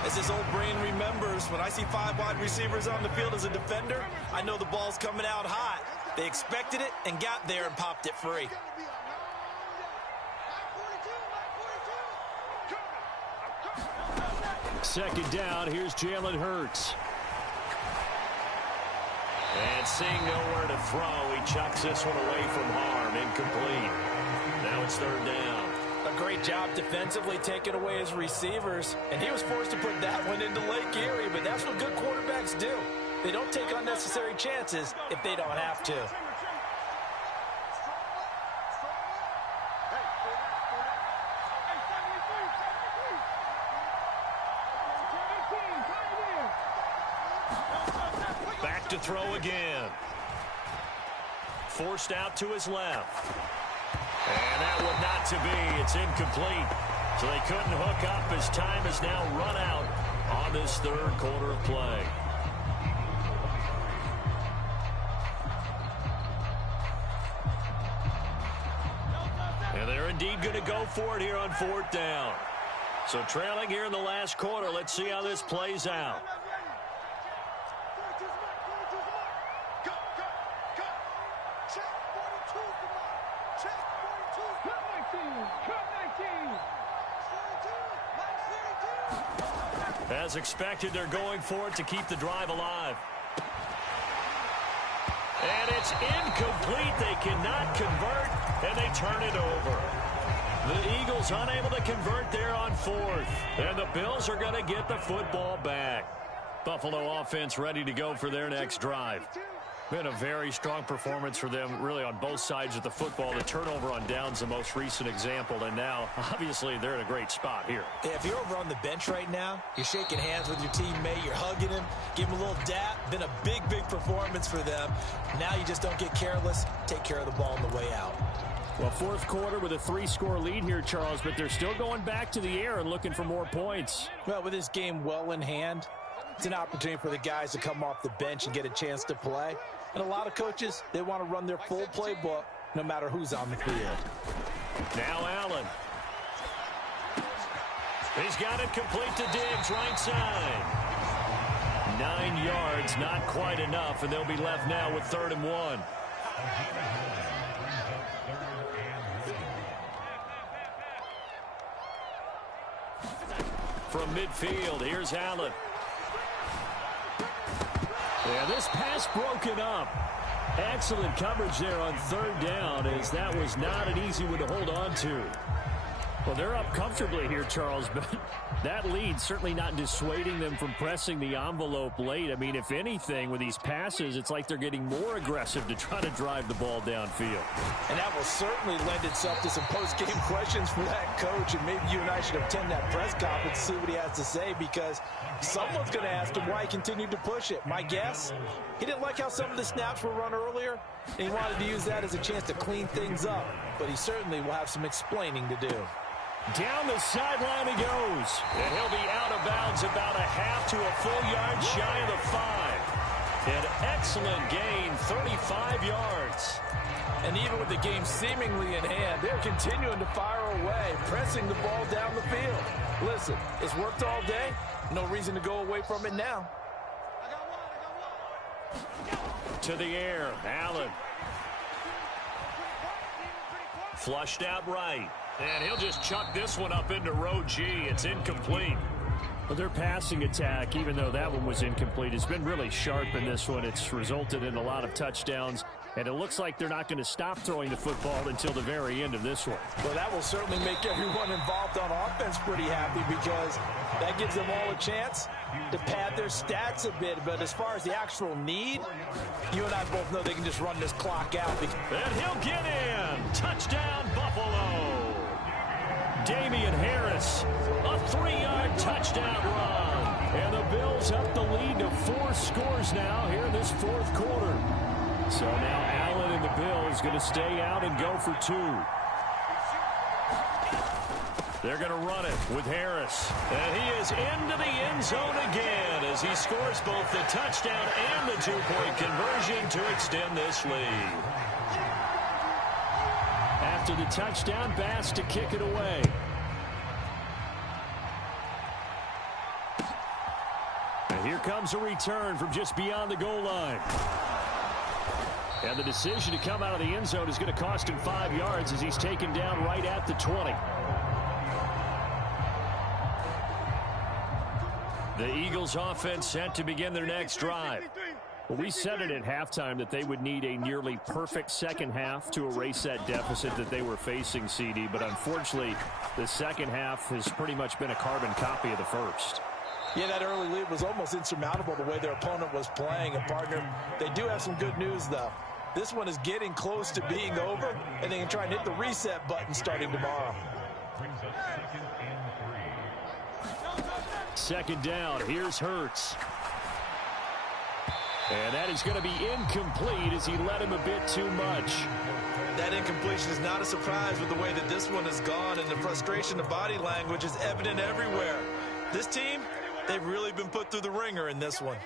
As his old brain remembers, when I see 5 wide receivers on the field as a defender, I know the ball's coming out hot. They expected it and got there and popped it free. Second down, here's Jalen Hurts. And seeing nowhere to throw, he chucks this one away from harm, incomplete. Now it's third down. A great job defensively taking away his receivers, and he was forced to put that one into Lake Erie, but that's what good quarterbacks do. They don't take unnecessary chances if they don't have to. Back to throw again. Forced out to his left. And that one not to be. It's incomplete. So they couldn't hook up as time has now run out on this third quarter of play. And they're indeed going to go for it here on fourth down. So trailing here in the last quarter. Let's see how this plays out. As expected, they're going for it to keep the drive alive. And it's incomplete. They cannot convert, and they turn it over. The Eagles unable to convert there on fourth. And the Bills are going to get the football back. Buffalo offense ready to go for their next drive. Been a very strong performance for them, really, on both sides of the football. The turnover on downs, the most recent example, and now, obviously, they're in a great spot here. Yeah, if you're over on the bench right now, you're shaking hands with your teammate, you're hugging him, give him a little dap. Been a big, big performance for them. Now you just don't get careless. Take care of the ball on the way out. Well, fourth quarter with a 3-score lead here, Charles, but they're still going back to the air and looking for more points. Well, with this game well in hand, it's an opportunity for the guys to come off the bench and get a chance to play. And a lot of coaches, they want to run their full playbook no matter who's on the field. Now Allen. He's got it complete to Diggs, right side. 9 yards, not quite enough, and they'll be left now with 3rd and 1. From midfield, here's Allen. Yeah, this pass broken up. Excellent coverage there on 3rd down, as that was not an easy one to hold on to. Well, they're up comfortably here, Charles, but that lead certainly not dissuading them from pressing the envelope late. I mean, if anything, with these passes, it's like they're getting more aggressive to try to drive the ball downfield. And that will certainly lend itself to some post-game questions for that coach, and maybe you and I should attend that press conference to see what he has to say, because someone's going to ask him why he continued to push it. My guess, he didn't like how some of the snaps were run earlier, and he wanted to use that as a chance to clean things up, but he certainly will have some explaining to do. Down the sideline he goes. And he'll be out of bounds about a half to a full yard shy of the 5. An excellent gain, 35 yards. And even with the game seemingly in hand, they're continuing to fire away, pressing the ball down the field. Listen, it's worked all day. No reason to go away from it now. To the air, Allen. Flushed out right. And he'll just chuck this one up into row G. It's incomplete. Well, their passing attack, even though that one was incomplete, has been really sharp in this one. It's resulted in a lot of touchdowns, and it looks like they're not going to stop throwing the football until the very end of this one. Well, that will certainly make everyone involved on offense pretty happy because that gives them all a chance to pad their stats a bit. But as far as the actual need, you and I both know they can just run this clock out. And he'll get in. Touchdown, Buffalo. Damian Harris, a 3-yard touchdown run. And the Bills up the lead to 4 scores now here in this fourth quarter. So now Allen and the Bills going to stay out and go for 2. They're going to run it with Harris. And he is into the end zone again as he scores both the touchdown and the 2-point conversion to extend this lead. After the touchdown, Bass to kick it away. And here comes a return from just beyond the goal line. And the decision to come out of the end zone is going to cost him 5 yards as he's taken down right at the 20. The Eagles offense set to begin their next drive. Well, we said it at halftime that they would need a nearly perfect second half to erase that deficit that they were facing, CD. But unfortunately, the second half has pretty much been a carbon copy of the first. Yeah, that early lead was almost insurmountable the way their opponent was playing. And, partner, they do have some good news, though. This one is getting close to being over, and they can try and hit the reset button starting tomorrow. Second down. Here's Hurts. And that is going to be incomplete as he led him a bit too much. That incompletion is not a surprise with the way that this one has gone, and the frustration, the body language is evident everywhere. This team, they've really been put through the ringer in this one.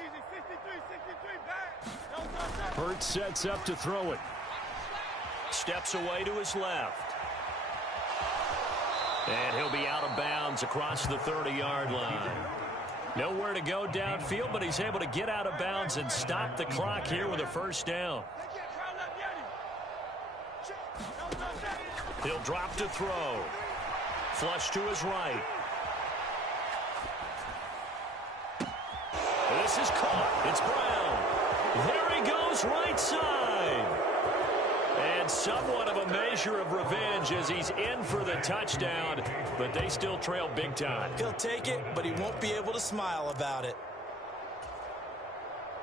Hurts sets up to throw it. Steps away to his left. And he'll be out of bounds across the 30-yard line. Nowhere to go downfield, but he's able to get out of bounds and stop the clock here with a first down. He'll drop to throw. Flush to his right. This is caught. It's Brown. There he goes, right side. And somewhat of a measure of revenge as he's in for the touchdown, but they still trail big time. He'll take it, but he won't be able to smile about it.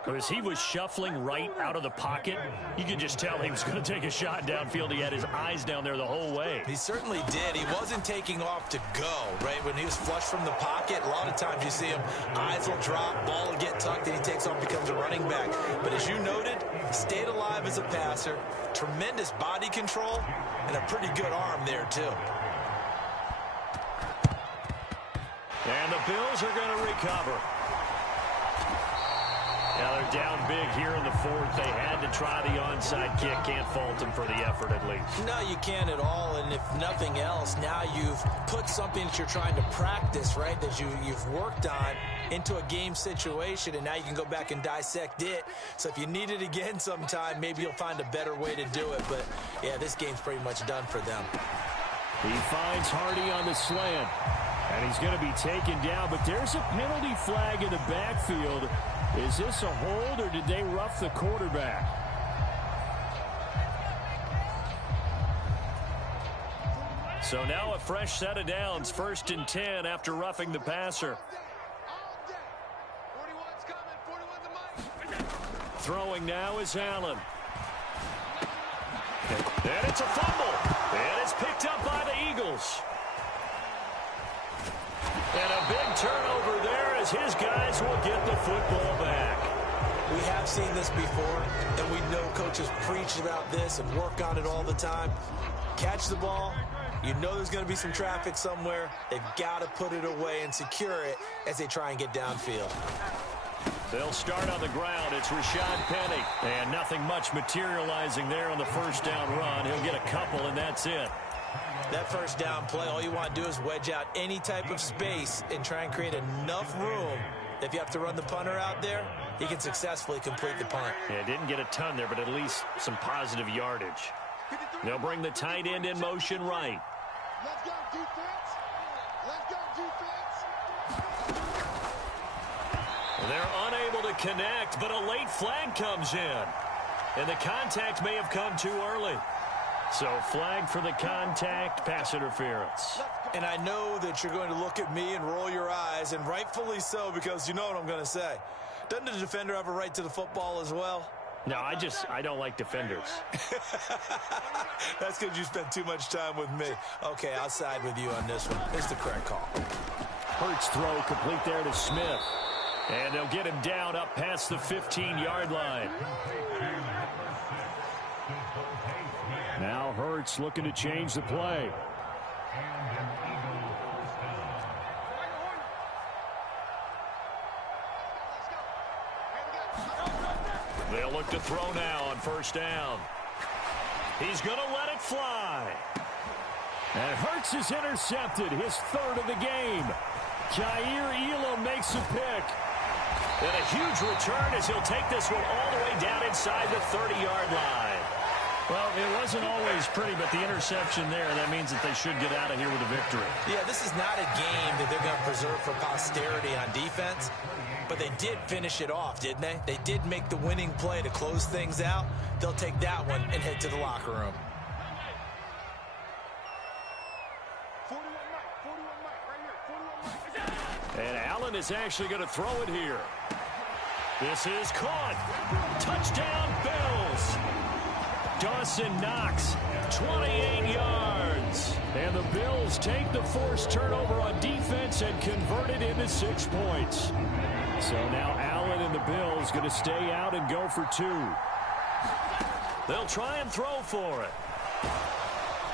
As he was shuffling right out of the pocket, you could just tell he was going to take a shot downfield. He had his eyes down there the whole way. He certainly did. He wasn't taking off to go, right? When he was flushed from the pocket, a lot of times you see him, eyes will drop, ball will get tucked, and he takes off, becomes a running back. But as you noted, stayed alive as a passer, tremendous body control, and a pretty good arm there, too. And the Bills are going to recover. Now they're down big here in the fourth. They had to try the onside kick. Can't fault them for the effort at least. No, you can't at all. And if nothing else, now you've put something that you're trying to practice, right, that you've worked on into a game situation, and now you can go back and dissect it. So if you need it again sometime, maybe you'll find a better way to do it. But, yeah, this game's pretty much done for them. He finds Hardy on the slant, and he's going to be taken down. But there's a penalty flag in the backfield. Is this a hold, or did they rough the quarterback? So now a fresh set of downs, 1st and 10 after roughing the passer. Throwing now is Allen. And it's a fumble. And it's picked up by the Eagles. And a big turnover there as his guys will get the football back. We have seen this before, and we know coaches preach about this and work on it all the time. Catch the ball. You know there's going to be some traffic somewhere. They've got to put it away and secure it as they try and get downfield. They'll start on the ground. It's Rashad Penny. And nothing much materializing there on the first down run. He'll get a couple, and that's it. That first down play, all you want to do is wedge out any type of space and try and create enough room. If you have to run the punter out there, he can successfully complete the punt. Yeah, didn't get a ton there, but at least some positive yardage. They'll bring the tight end in motion right. Let's go, defense. Let's go, defense. They're unable to connect, but a late flag comes in. And the contact may have come too early. So flag for the contact, pass interference. And I know that you're going to look at me and roll your eyes, and rightfully so, because you know what I'm going to say. Doesn't the defender have a right to the football as well? No, I don't like defenders. That's because you spent too much time with me. Okay, I'll side with you on this one. It's the correct call. Hurts throw complete there to Smith. And they'll get him down up past the 15-yard line. Now Hurts looking to change the play. They'll look to throw now on first down. He's going to let it fly. And Hurts is intercepted, his third of the game. Jair Elam makes a pick. And a huge return as he'll take this one all the way down inside the 30-yard line. Well, it wasn't always pretty, but the interception there, that means that they should get out of here with a victory. Yeah, this is not a game that they're going to preserve for posterity on defense, but they did finish it off, didn't they? They did make the winning play to close things out. They'll take that one and head to the locker room. 41 Mike, right here. 41 Mike. And Allen is actually going to throw it here. This is caught. Touchdown, Bills. Dawson Knox, 28 yards. And the Bills take the forced turnover on defense and convert it into 6 points. So now Allen and the Bills going to stay out and go for 2. They'll try and throw for it.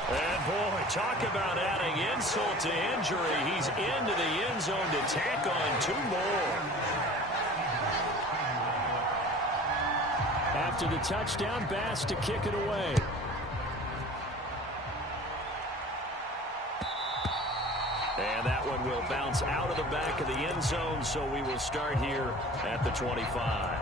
And boy, talk about adding insult to injury. He's into the end zone to tack on 2 more. After the touchdown, Bass to kick it away. And that one will bounce out of the back of the end zone, so we will start here at the 25.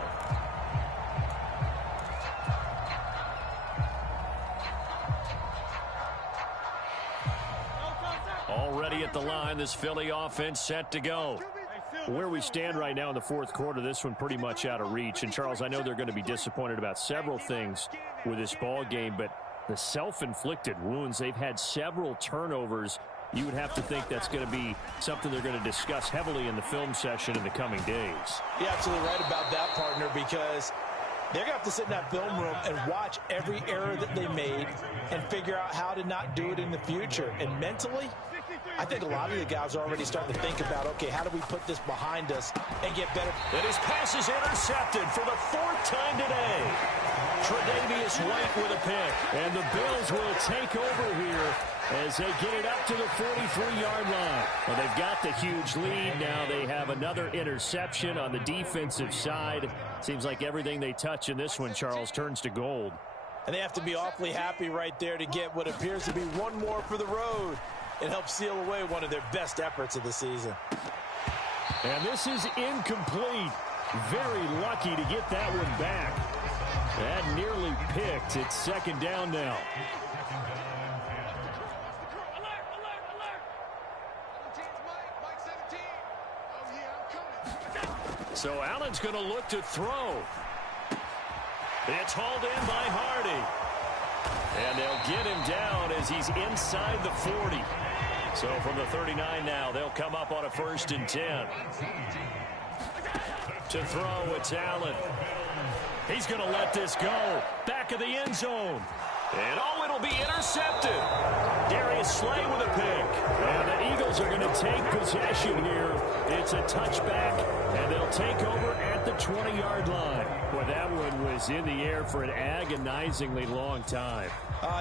Already at the line, this Philly offense set to go. Where we stand right now in the fourth quarter, this one pretty much out of reach. And, Charles, I know they're going to be disappointed about several things with this ball game, but the self-inflicted wounds, they've had several turnovers. You would have to think that's going to be something they're going to discuss heavily in the film session in the coming days. You're absolutely right about that, partner, because they're going to have to sit in that film room and watch every error that they made and figure out how to not do it in the future. And mentally, I think a lot of the guys are already starting to think about, okay, how do we put this behind us and get better? And his pass is intercepted for the 4th time today. Tre'Davious White with a pick. And the Bills will take over here as they get it up to the 43-yard line. Well, they've got the huge lead. Now they have another interception on the defensive side. Seems like everything they touch in this one, Charles, turns to gold. And they have to be awfully happy right there to get what appears to be one more for the road. It helps seal away one of their best efforts of the season. And this is incomplete. Very lucky to get that one back. That nearly picked. It's 2nd down now. So Allen's going to look to throw. It's hauled in by Hardy. And they'll get him down as he's inside the 40. So from the 39 now, they'll come up on a 1st and 10. To throw, it's Allen. He's going to let this go. Back of the end zone. And it'll be intercepted. Darius Slay with a pick. And the Eagles are going to take possession here. It's a touchback, and they'll take over at the 20-yard line. Boy, that one was in the air for an agonizingly long time.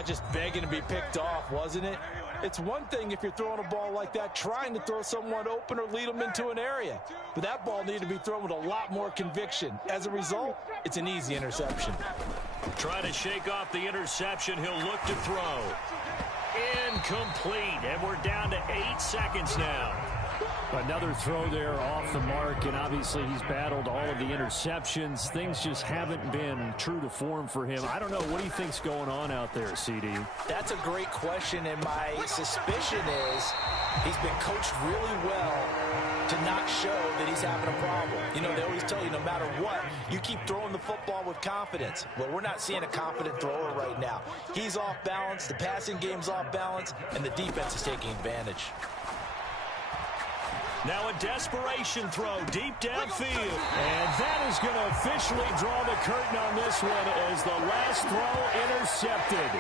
Just begging to be picked off, wasn't it? It's one thing if you're throwing a ball like that, trying to throw someone open or lead them into an area. But that ball needed to be thrown with a lot more conviction. As a result, it's an easy interception. Trying to shake off the interception. He'll look to throw. Incomplete. And we're down to 8 seconds now. Another throw there off the mark, and obviously he's battled all of the interceptions. Things just haven't been true to form for him. I don't know. What do you think's going on out there, CD? That's a great question, and my suspicion is he's been coached really well to not show that he's having a problem. You know, they always tell you no matter what, you keep throwing the football with confidence. Well, we're not seeing a confident thrower right now. He's off balance, the passing game's off balance, and the defense is taking advantage. Now a desperation throw deep downfield. And that is going to officially draw the curtain on this one as the last throw intercepted.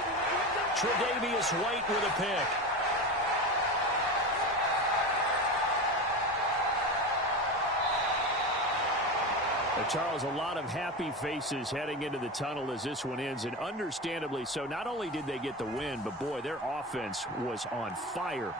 Tre'Davious White with a pick. Charles, a lot of happy faces heading into the tunnel as this one ends, and understandably so. Not only did they get the win, but boy, their offense was on fire